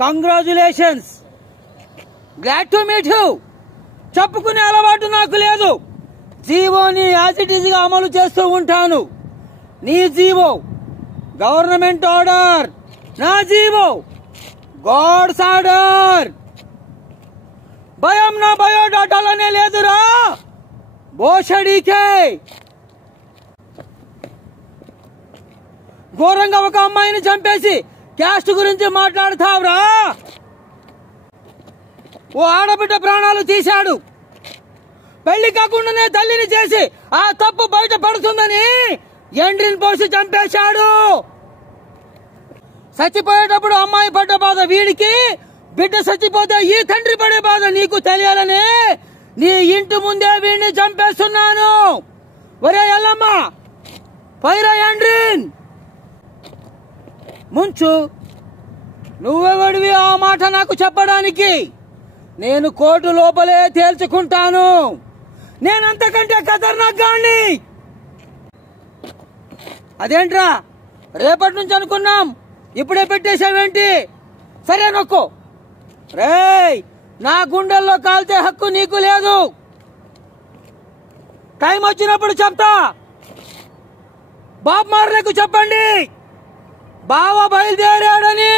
Congratulations, glad to meet you. చెప్పుకునే అలవాటు నాకు లేదు. జీవోని యాజ్ ఇట్ ఈజ్ గా అమలు చేస్తూ ఉంటాను. నీ జీవో గవర్నమెంట్ ఆర్డర్, నా జీవో గాడ్స్ ఆర్డర్. భయం నా బయోడాటాలోనే లేదురా బోషడీకే. ఘోరంగా ఒక అమ్మాయిని చంపేసి క్యాస్ట్ గురించి మాట్లాడతావురా. ఓ ఆడబిడ్డ ప్రాణాలు తీశాడు. పెళ్లి కాకుండానే తల్లిని చేసి ఆ తప్పు బయట పడుతుందని ఎండ్రిని పోసి చంపేశాడు. చచ్చిపోయేటప్పుడు అమ్మాయి పడ్డ బాధ వీడికి, బిడ్డ చచ్చిపోతే ఈ తండ్రి పడే బాధ నీకు తెలియాలని నీ ఇంటి ముందే వీడిని చంపేస్తున్నాను. ఒరే ఎల్లమ్మ, పైరా ఎండ్రిన్ ముంచు. నువ్వెవడివి ఆ మాట నాకు చెప్పడానికి? నేను కోర్టు లోపలే తేల్చుకుంటాను. నేనంతకంటే ఖతర్నాక్ గాన్ని. అదేంట్రా రేపటి నుంచి అనుకున్నాం, ఇప్పుడే పెట్టేశావేంటి? సరే నొక్కు. రేయ్, నా గుండెల్లో కాల్చే హక్కు నీకు లేదు. టైం వచ్చినప్పుడు చెప్తా. బాబ్ మార్లకు చెప్పండి బావ బయలుదేరాడని.